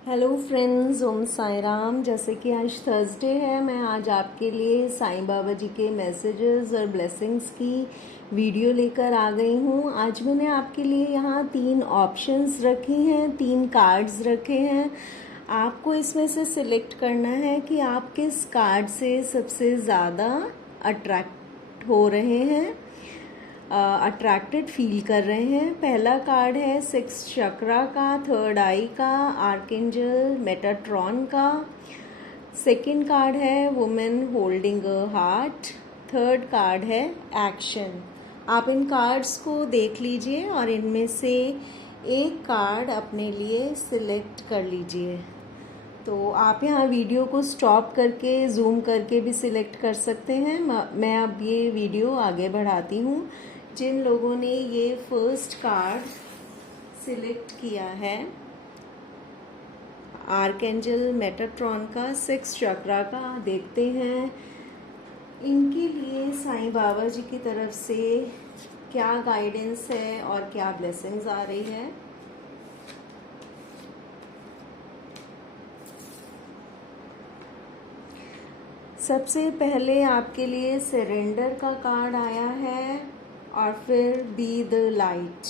Hello friends, ओम साई राम। जैसे कि आज थर्सडे है, मैं आज आपके लिए साईं बाबा जी के मैसेजेस और ब्लेसिंग्स की वीडियो लेकर आ गई हूँ। आज मैंने आपके लिए यहाँ 3 ऑप्शंस रखी हैं, 3 कार्ड्स रखे हैं। आपको इसमें से सिलेक्ट करना है कि आप किस कार्ड से सबसे ज़्यादा अट्रैक्ट हो रहे हैं, अट्रैक्टेड फील कर रहे हैं। पहला कार्ड है 6 चक्रा का, थर्ड आई का, आर्कएंजल मेटाट्रॉन का। सेकंड कार्ड है women holding a heart. Third card है एक्शन। आप इन कार्ड्स को देख लीजिए और इनमें से एक कार्ड अपने लिए सिलेक्ट कर लीजिए। तो आप यहाँ वीडियो को स्टॉप करके जूम करके भी सिलेक्ट कर सकते हैं। मैं अब ये वीडियो आगे बढ़ाती हूँ। जिन लोगों ने ये फर्स्ट कार्ड सिलेक्ट किया है, आर्कएंजल मेटाट्रॉन का, 6 चक्रा का, देखते हैं इनके लिए साईं बाबा जी की तरफ से क्या गाइडेंस है और क्या ब्लेसिंग्स आ रही है। सबसे पहले आपके लिए सरेंडर का कार्ड आया है और फिर be the light,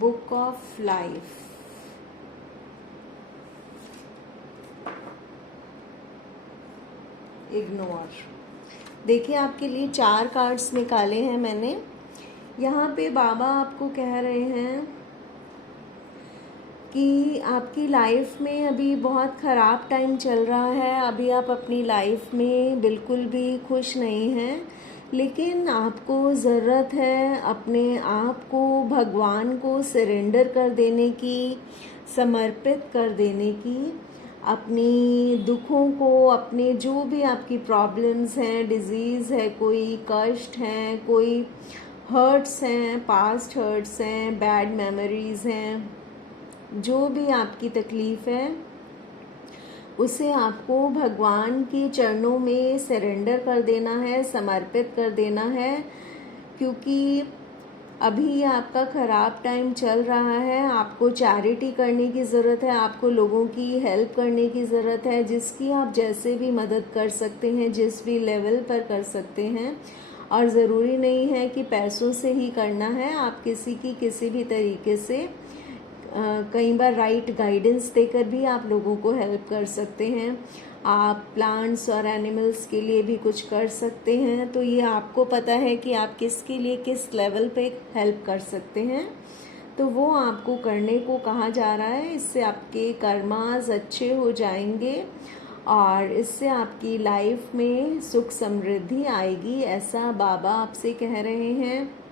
book of life, ignore. देखिए, आपके लिए 4 कार्ड्स निकाले हैं मैंने। यहाँ पे बाबा आपको कह रहे हैं कि आपकी लाइफ में अभी बहुत ख़राब टाइम चल रहा है। अभी आप अपनी लाइफ में बिल्कुल भी खुश नहीं हैं, लेकिन आपको ज़रूरत है अपने आप को भगवान को सरेंडर कर देने की, समर्पित कर देने की। अपनी दुखों को, अपने जो भी आपकी प्रॉब्लम्स हैं, डिजीज़ है, कोई कष्ट हैं, कोई हर्ट्स हैं, पास्ट हर्ट्स हैं, बैड मेमोरीज़ हैं, जो भी आपकी तकलीफ़ है उसे आपको भगवान के चरणों में सरेंडर कर देना है, समर्पित कर देना है। क्योंकि अभी आपका ख़राब टाइम चल रहा है, आपको चैरिटी करने की ज़रूरत है, आपको लोगों की हेल्प करने की ज़रूरत है, जिसकी आप जैसे भी मदद कर सकते हैं, जिस भी लेवल पर कर सकते हैं। और ज़रूरी नहीं है कि पैसों से ही करना है, आप किसी की किसी भी तरीके से कई बार राइट गाइडेंस देकर भी आप लोगों को हेल्प कर सकते हैं। आप प्लांट्स और एनिमल्स के लिए भी कुछ कर सकते हैं। तो ये आपको पता है कि आप किसके लिए किस लेवल पे हेल्प कर सकते हैं, तो वो आपको करने को कहा जा रहा है। इससे आपके कर्मास अच्छे हो जाएंगे और इससे आपकी लाइफ में सुख समृद्धि आएगी, ऐसा बाबा आपसे कह रहे हैं।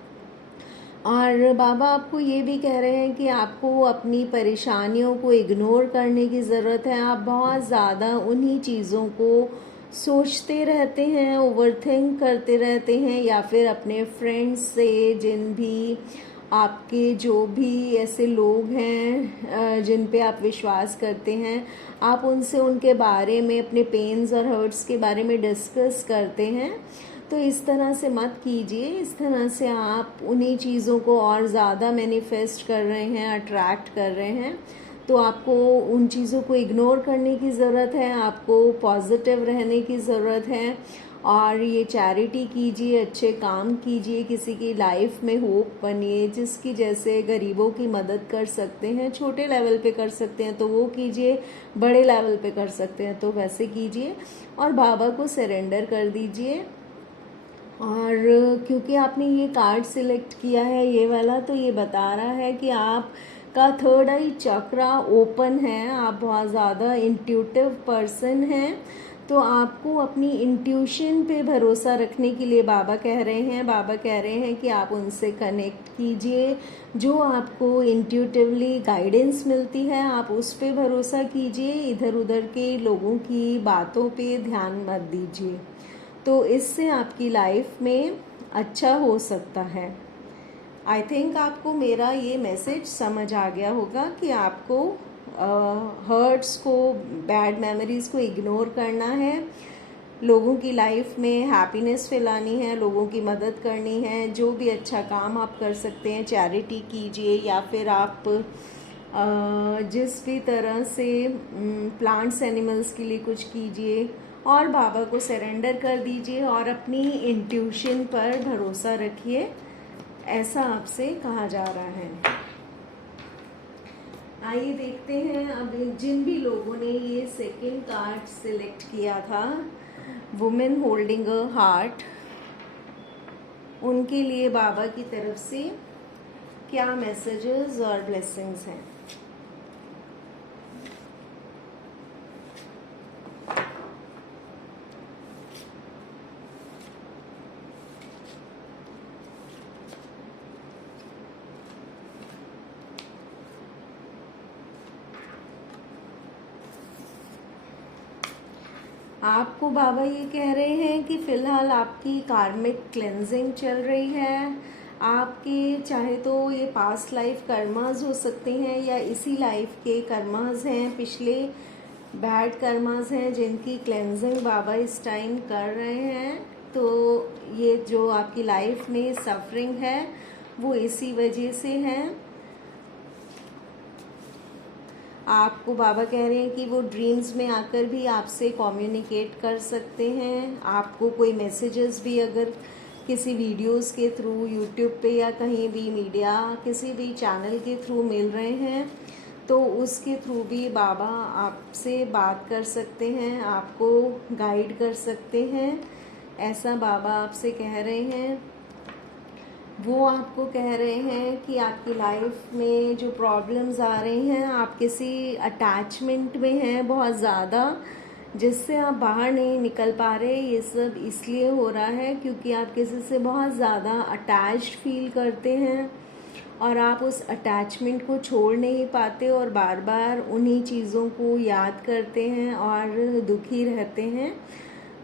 और बाबा आपको ये भी कह रहे हैं कि आपको अपनी परेशानियों को इग्नोर करने की ज़रूरत है। आप बहुत ज़्यादा उन्हीं चीज़ों को सोचते रहते हैं, ओवरथिंक करते रहते हैं, या फिर अपने फ्रेंड्स से, जिन भी आपके जो भी ऐसे लोग हैं जिन पे आप विश्वास करते हैं, आप उनसे उनके बारे में, अपने पेन्स और हर्ट्स के बारे में डिस्कस करते हैं। तो इस तरह से मत कीजिए। इस तरह से आप उन्हीं चीज़ों को और ज़्यादा मैनिफेस्ट कर रहे हैं, अट्रैक्ट कर रहे हैं। तो आपको उन चीज़ों को इग्नोर करने की ज़रूरत है, आपको पॉजिटिव रहने की ज़रूरत है और ये चैरिटी कीजिए, अच्छे काम कीजिए, किसी की लाइफ में होप बनिए, जिसकी जैसे गरीबों की मदद कर सकते हैं, छोटे लेवल पे कर सकते हैं तो वो कीजिए, बड़े लेवल पे कर सकते हैं तो वैसे कीजिए और बाबा को सरेंडर कर दीजिए। और क्योंकि आपने ये कार्ड सिलेक्ट किया है, ये वाला, तो ये बता रहा है कि आपका थर्ड आई चक्रा ओपन है। आप बहुत ज़्यादा इंट्यूटिव पर्सन हैं, तो आपको अपनी इंट्यूशन पे भरोसा रखने के लिए बाबा कह रहे हैं। बाबा कह रहे हैं कि आप उनसे कनेक्ट कीजिए, जो आपको इंट्यूटिवली गाइडेंस मिलती है आप उस पे भरोसा कीजिए, इधर उधर के लोगों की बातों पे ध्यान मत दीजिए। तो इससे आपकी लाइफ में अच्छा हो सकता है। आई थिंक आपको मेरा ये मैसेज समझ आ गया होगा कि आपको हर्ट्स को, बैड मेमोरीज़ को इग्नोर करना है, लोगों की लाइफ में हैप्पीनेस फैलानी है, लोगों की मदद करनी है। जो भी अच्छा काम आप कर सकते हैं, चैरिटी कीजिए, या फिर आप जिस भी तरह से प्लांट्स एनिमल्स के लिए कुछ कीजिए, और बाबा को सरेंडर कर दीजिए और अपनी इंट्यूशन पर भरोसा रखिए, ऐसा आपसे कहा जा रहा है। आइए देखते हैं अब जिन भी लोगों ने ये सेकंड कार्ड सिलेक्ट किया था, वुमेन होल्डिंग अ हार्ट, उनके लिए बाबा की तरफ से क्या मैसेजेस और ब्लेसिंग्स हैं। आपको बाबा ये कह रहे हैं कि फ़िलहाल आपकी कार्मिक क्लेंजिंग चल रही है। आपके चाहे तो ये पास्ट लाइफ कर्मास हो सकते हैं, या इसी लाइफ के कर्मास हैं, पिछले बैड कर्मास हैं, जिनकी क्लेंजिंग बाबा इस टाइम कर रहे हैं। तो ये जो आपकी लाइफ में सफरिंग है वो इसी वजह से है। आपको बाबा कह रहे हैं कि वो ड्रीम्स में आकर भी आपसे कम्युनिकेट कर सकते हैं। आपको कोई मैसेजेस भी अगर किसी वीडियोस के थ्रू, यूट्यूब पे या कहीं भी मीडिया किसी भी चैनल के थ्रू मिल रहे हैं, तो उसके थ्रू भी बाबा आपसे बात कर सकते हैं, आपको गाइड कर सकते हैं, ऐसा बाबा आपसे कह रहे हैं। वो आपको कह रहे हैं कि आपकी लाइफ में जो प्रॉब्लम्स आ रही हैं, आप किसी अटैचमेंट में हैं बहुत ज़्यादा, जिससे आप बाहर नहीं निकल पा रहे। ये सब इसलिए हो रहा है क्योंकि आप किसी से बहुत ज़्यादा अटैच्ड फील करते हैं और आप उस अटैचमेंट को छोड़ नहीं पाते और बार बार उन्हीं चीज़ों को याद करते हैं और दुखी रहते हैं।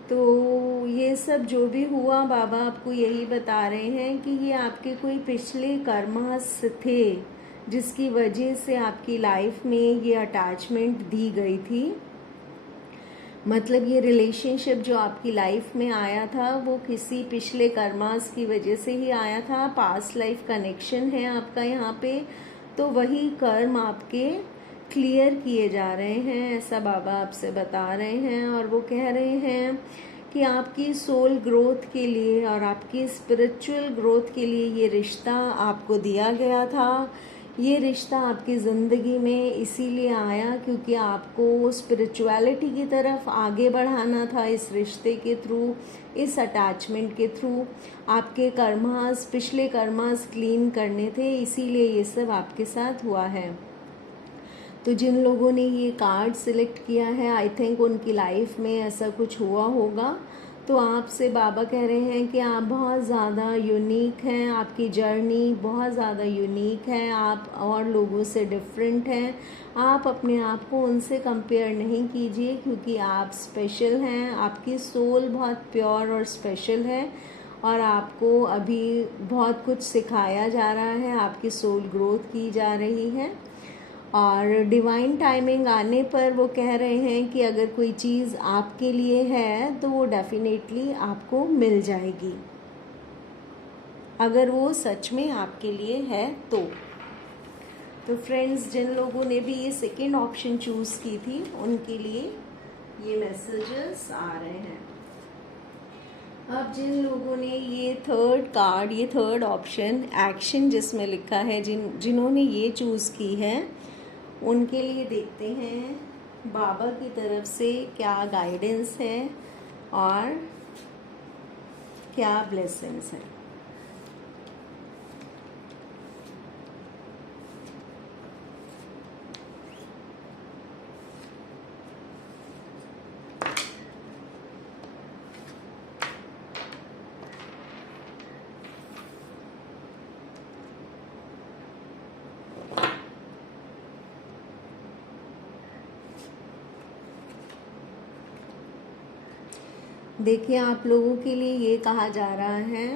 तो ये सब जो भी हुआ, बाबा आपको यही बता रहे हैं कि ये आपके कोई पिछले कर्मास थे, जिसकी वजह से आपकी लाइफ में ये अटैचमेंट दी गई थी। मतलब ये रिलेशनशिप जो आपकी लाइफ में आया था वो किसी पिछले कर्मास की वजह से ही आया था। पास्ट लाइफ कनेक्शन है आपका यहाँ पे, तो वही कर्म आपके क्लियर किए जा रहे हैं, ऐसा बाबा आपसे बता रहे हैं। और वो कह रहे हैं कि आपकी सोल ग्रोथ के लिए और आपकी स्पिरिचुअल ग्रोथ के लिए ये रिश्ता आपको दिया गया था। ये रिश्ता आपकी ज़िंदगी में इसीलिए आया क्योंकि आपको स्पिरिचुअलिटी की तरफ आगे बढ़ाना था इस रिश्ते के थ्रू, इस अटैचमेंट के थ्रू। आपके कर्मास, पिछले कर्मास क्लीन करने थे, इसीलिए ये सब आपके साथ हुआ है। तो जिन लोगों ने ये कार्ड सिलेक्ट किया है, आई थिंक उनकी लाइफ में ऐसा कुछ हुआ होगा। तो आपसे बाबा कह रहे हैं कि आप बहुत ज़्यादा यूनिक हैं, आपकी जर्नी बहुत ज़्यादा यूनिक है, आप और लोगों से डिफरेंट हैं। आप अपने आप को उनसे कंपेयर नहीं कीजिए क्योंकि आप स्पेशल हैं, आपकी सोल बहुत प्योर और स्पेशल है और आपको अभी बहुत कुछ सिखाया जा रहा है, आपकी सोल ग्रोथ की जा रही है। और डिवाइन टाइमिंग आने पर वो कह रहे हैं कि अगर कोई चीज़ आपके लिए है तो वो डेफिनेटली आपको मिल जाएगी, अगर वो सच में आपके लिए है तो फ्रेंड्स, जिन लोगों ने भी ये सेकंड ऑप्शन चूज़ की थी उनके लिए ये मैसेजेस आ रहे हैं। अब जिन लोगों ने ये थर्ड कार्ड, ये थर्ड ऑप्शन एक्शन जिसमें लिखा है, जिन्होंने ये चूज़ की है, उनके लिए देखते हैं बाबा की तरफ से क्या गाइडेंस है और क्या ब्लेसिंग्स हैं। देखिए, आप लोगों के लिए ये कहा जा रहा है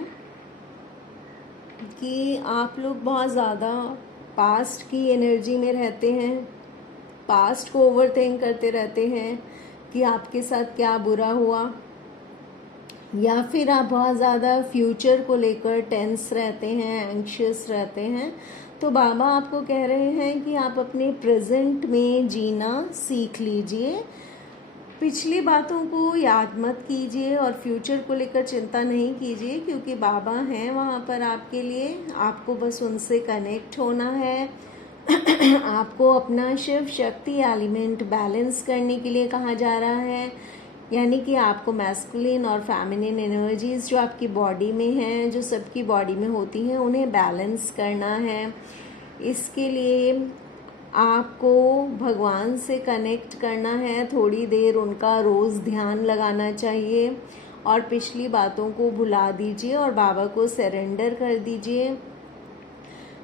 कि आप लोग बहुत ज़्यादा पास्ट की एनर्जी में रहते हैं, पास्ट को ओवरथिंक करते रहते हैं कि आपके साथ क्या बुरा हुआ, या फिर आप बहुत ज़्यादा फ्यूचर को लेकर टेंस रहते हैं, एंग्शियस रहते हैं, तो बाबा आपको कह रहे हैं कि आप अपने प्रेजेंट में जीना सीख लीजिए। पिछली बातों को याद मत कीजिए और फ्यूचर को लेकर चिंता नहीं कीजिए, क्योंकि बाबा हैं वहाँ पर आपके लिए। आपको बस उनसे कनेक्ट होना है। आपको अपना शिव शक्ति एलिमेंट बैलेंस करने के लिए कहा जा रहा है, यानी कि आपको मैस्कुलिन और फेमिनिन एनर्जीज जो आपकी बॉडी में हैं, जो सबकी बॉडी में होती हैं, उन्हें बैलेंस करना है। इसके लिए आपको भगवान से कनेक्ट करना है, थोड़ी देर उनका रोज़ ध्यान लगाना चाहिए और पिछली बातों को भुला दीजिए और बाबा को सरेंडर कर दीजिए।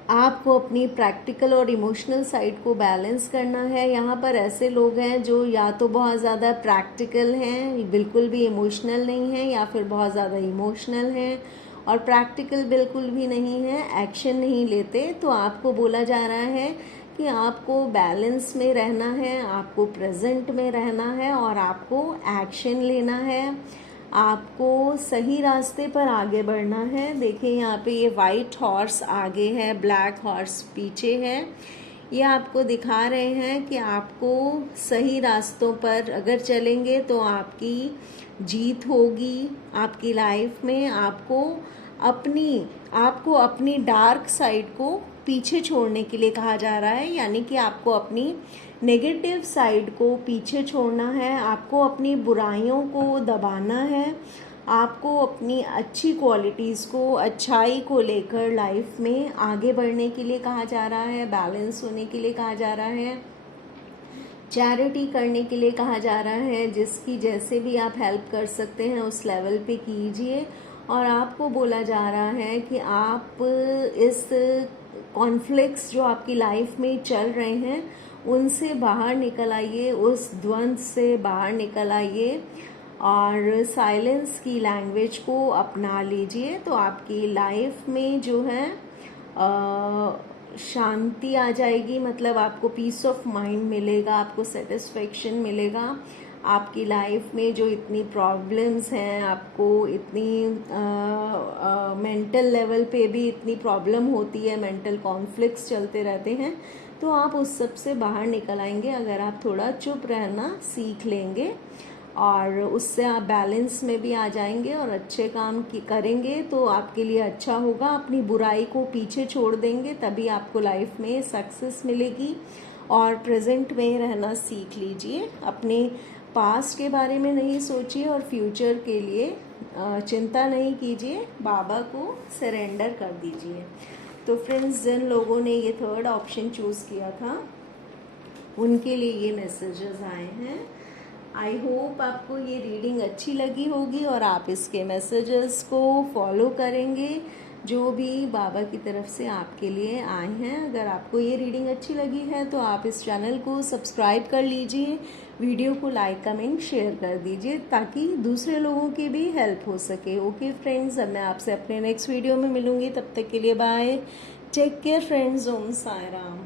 आपको अपनी प्रैक्टिकल और इमोशनल साइड को बैलेंस करना है। यहाँ पर ऐसे लोग हैं जो या तो बहुत ज़्यादा प्रैक्टिकल हैं, बिल्कुल भी इमोशनल नहीं हैं, या फिर बहुत ज़्यादा इमोशनल हैं और प्रैक्टिकल बिल्कुल भी नहीं है, एक्शन नहीं लेते। तो आपको बोला जा रहा है कि आपको बैलेंस में रहना है, आपको प्रेजेंट में रहना है और आपको एक्शन लेना है। आपको सही रास्ते पर आगे बढ़ना है। देखिए यहाँ पे ये वाइट हॉर्स आगे है, ब्लैक हॉर्स पीछे है। ये आपको दिखा रहे हैं कि आपको सही रास्तों पर अगर चलेंगे तो आपकी जीत होगी आपकी लाइफ में। आपको अपनी डार्क साइड को पीछे छोड़ने के लिए कहा जा रहा है, यानी कि आपको अपनी नेगेटिव साइड को पीछे छोड़ना है, आपको अपनी बुराइयों को दबाना है, आपको अपनी अच्छी क्वालिटीज़ को, अच्छाई को लेकर लाइफ में आगे बढ़ने के लिए कहा जा रहा है, बैलेंस होने के लिए कहा जा रहा है, चैरिटी करने के लिए कहा जा रहा है। जिसकी जैसे भी आप हेल्प कर सकते हैं उस लेवल पे कीजिए। और आपको बोला जा रहा है कि आप इस कॉन्फ्लिक्ट्स जो आपकी लाइफ में चल रहे हैं उनसे बाहर निकल आइए, उस द्वंद्व से बाहर निकल आइए और साइलेंस की लैंग्वेज को अपना लीजिए। तो आपकी लाइफ में जो है शांति आ जाएगी, मतलब आपको पीस ऑफ माइंड मिलेगा, आपको सेटिस्फेक्शन मिलेगा। आपकी लाइफ में जो इतनी प्रॉब्लम्स हैं, आपको इतनी मेंटल लेवल पे भी इतनी प्रॉब्लम होती है, मेंटल कॉन्फ्लिक्ट्स चलते रहते हैं, तो आप उस सब से बाहर निकल आएंगे अगर आप थोड़ा चुप रहना सीख लेंगे। और उससे आप बैलेंस में भी आ जाएंगे और अच्छे काम करेंगे तो आपके लिए अच्छा होगा। अपनी बुराई को पीछे छोड़ देंगे तभी आपको लाइफ में सक्सेस मिलेगी। और प्रेजेंट में रहना सीख लीजिए, अपने पास्ट के बारे में नहीं सोचिए और फ्यूचर के लिए चिंता नहीं कीजिए, बाबा को सरेंडर कर दीजिए। तो फ्रेंड्स, जिन लोगों ने ये थर्ड ऑप्शन चूज़ किया था उनके लिए ये मैसेजेस आए हैं। आई होप आपको ये रीडिंग अच्छी लगी होगी और आप इसके मैसेजेस को फॉलो करेंगे जो भी बाबा की तरफ से आपके लिए आए हैं। अगर आपको ये रीडिंग अच्छी लगी है तो आप इस चैनल को सब्सक्राइब कर लीजिए, वीडियो को लाइक कमेंट शेयर कर दीजिए ताकि दूसरे लोगों की भी हेल्प हो सके। ओके फ्रेंड्स, अब मैं आपसे अपने नेक्स्ट वीडियो में मिलूंगी, तब तक के लिए बाय, टेक केयर फ्रेंड्स, ओम साई राम।